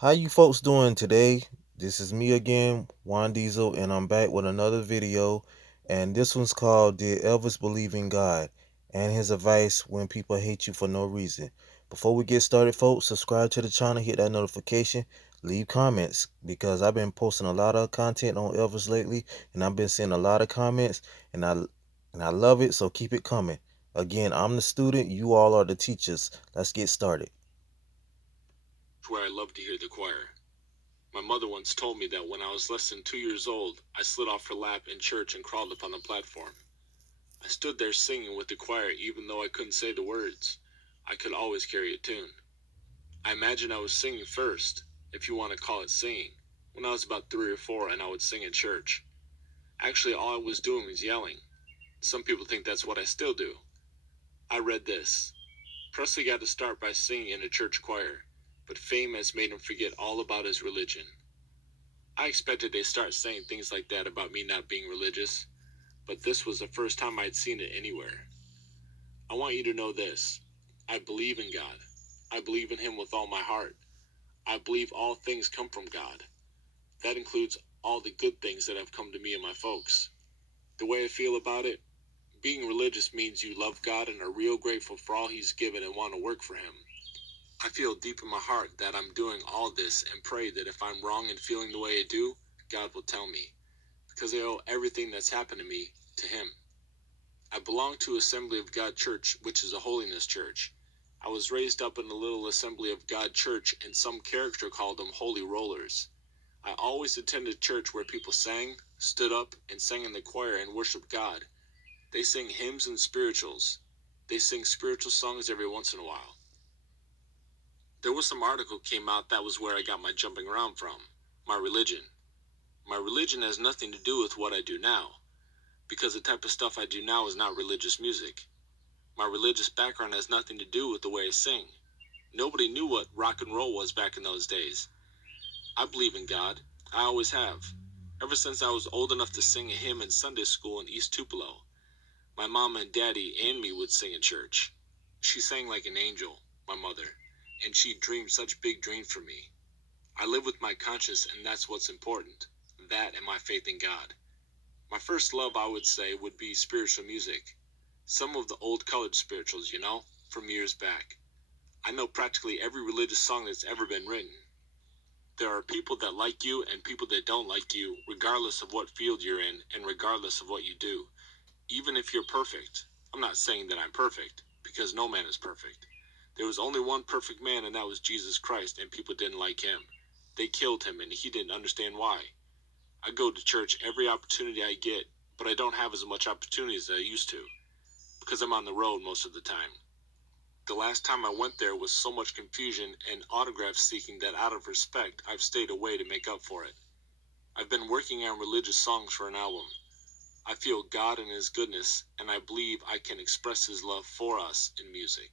How you folks doing today? This is me again, Juan Diesel, and I'm back with another video. And this one's called Did Elvis Believe in God? And his advice when people hate you for no reason. Before we get started, folks, subscribe to the channel, hit that notification, leave comments, because I've been posting a lot of content on Elvis lately, and I've been seeing a lot of comments, and I love it, so keep it coming. Again, I'm the student, you all are the teachers. Let's get started. Where I love to hear the choir. My mother once told me that when I was less than 2 years old, I slid off her lap in church and crawled up on the platform. I stood there singing with the choir even though I couldn't say the words. I could always carry a tune. I imagine I was singing first, if you want to call it singing, when I was about 3 or 4 and I would sing in church. Actually, all I was doing was yelling. Some people think that's what I still do. I read this. Presley got to start by singing in a church choir, but fame has made him forget all about his religion. I expected they'd start saying things like that about me not being religious, but this was the first time I'd seen it anywhere. I want you to know this. I believe in God. I believe in Him with all my heart. I believe all things come from God. That includes all the good things that have come to me and my folks. The way I feel about it, being religious means you love God and are real grateful for all He's given and want to work for Him. I feel deep in my heart that I'm doing all this and pray that if I'm wrong in feeling the way I do, God will tell me, because I owe everything that's happened to me to Him. I belong to Assembly of God Church, which is a holiness church. I was raised up in a little Assembly of God church, and some character called them holy rollers. I always attended church where people sang, stood up, and sang in the choir and worshiped God. They sing hymns and spirituals. They sing spiritual songs every once in a while. There was some article came out that was where I got my jumping around from. My religion. My religion has nothing to do with what I do now, because the type of stuff I do now is not religious music. My religious background has nothing to do with the way I sing. Nobody knew what rock and roll was back in those days. I believe in God. I always have. Ever since I was old enough to sing a hymn in Sunday school in East Tupelo. My mom and daddy and me would sing in church. She sang like an angel, my mother, and she dreamed such big dreams for me. I live with my conscience, and that's what's important. That and my faith in God. My first love, I would say, would be spiritual music. Some of the old colored spirituals, from years back. I know practically every religious song that's ever been written. There are people that like you and people that don't like you, regardless of what field you're in and regardless of what you do. Even if you're perfect. I'm not saying that I'm perfect, because no man is perfect. There was only one perfect man, and that was Jesus Christ, and people didn't like Him. They killed Him, and He didn't understand why. I go to church every opportunity I get, but I don't have as much opportunities as I used to, because I'm on the road most of the time. The last time I went there was so much confusion and autograph seeking that out of respect, I've stayed away to make up for it. I've been working on religious songs for an album. I feel God and His goodness, and I believe I can express His love for us in music.